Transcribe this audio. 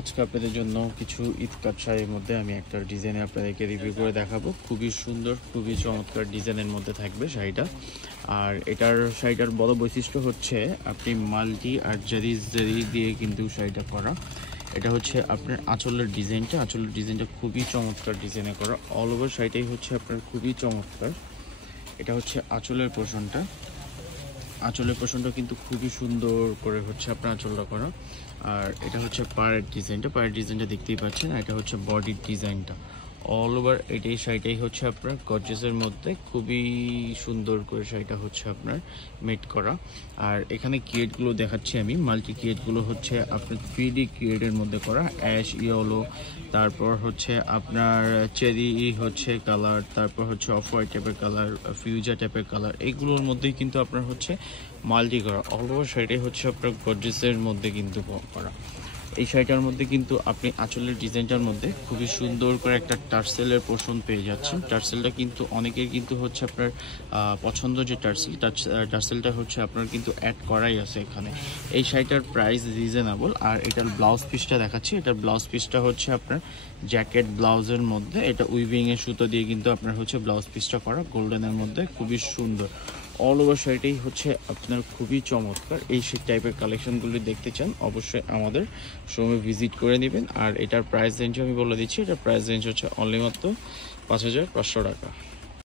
আজকে আপনাদের জন্য কিছু ঈদ কাট শাড়ির মধ্যে আমি একটা ডিজাইনে আপনাদেরকে রিভিউ করে দেখাবো। খুবই সুন্দর, খুবই চমৎকার ডিজাইনের মধ্যে থাকবে শাড়িটা। আর শাড়িটার বড় বৈশিষ্ট্য হচ্ছে আপনি মাল্টি আর জারি দিয়ে কিন্তু শাড়িটা করা। এটা হচ্ছে আপনার আঁচলের ডিজাইনটা খুবই চমৎকার ডিজাইনে করা। অল ওভার শাড়িটাই হচ্ছে আপনার খুবই চমৎকার। এটা হচ্ছে আঁচলের পোর্শনটা কিন্তু খুবই সুন্দর করে হচ্ছে আপনার আঁচলটা করা। আর এটা হচ্ছে পায়ের ডিজাইনটা দেখতেই পাচ্ছেন। আর এটা হচ্ছে বডির ডিজাইনটা অল ওভার এটাই শাড়িটাই হচ্ছে আপনার গর্জিয়াসের মধ্যে খুবই সুন্দর করে শাড়িটা হচ্ছে আপনার মেড করা। আর এখানে ক্রিয়েটগুলো দেখাচ্ছি আমি। মাল্টি ক্রিয়েটগুলো হচ্ছে আপনার 3D ক্রিয়েটের মধ্যে করা। অ্যাশ ইয়েলো, তারপর হচ্ছে আপনার চেরি হচ্ছে কালার, তারপর হচ্ছে অফ হোয়াইট টাইপের কালার, ফিউজা টাইপের কালার, এইগুলোর মধ্যেই কিন্তু আপনার হচ্ছে মাল্টি করা। অল ওভার শাড়িটাই হচ্ছে আপনার গর্জিয়াসের মধ্যে কিন্তু করা। এই শাড়িটার মধ্যে কিন্তু আপনি আঁচলের ডিজাইনটার মধ্যে খুবই সুন্দর করে একটা টার্সেলের পোর্শন পেয়ে যাচ্ছেন। টার্সেলটা কিন্তু অনেকের কিন্তু হচ্ছে আপনার পছন্দ, যে টার্সেলটা হচ্ছে আপনার কিন্তু অ্যাড করাই আছে এখানে। এই শাড়িটার প্রাইস রিজনেবল। আর এটার ব্লাউজ পিসটা দেখাচ্ছি। এটার ব্লাউজ পিসটা হচ্ছে আপনার জ্যাকেট ব্লাউজের মধ্যে, এটা উইভিংয়ের সুতো দিয়ে কিন্তু আপনার হচ্ছে ব্লাউজ পিসটা করা, গোল্ডেনের মধ্যে খুবই সুন্দর। অল ওভার শাড়িটাই হচ্ছে আপনার খুবই চমৎকার। এই টাইপের কালেকশনগুলি দেখতে চান অবশ্যই আমাদের শোরুমে ভিজিট করে নেবেন। আর এটার প্রাইস রেঞ্জ আমি বলে দিচ্ছি। এটার প্রাইস রেঞ্জ হচ্ছে অনলি মাত্র 5500 টাকা।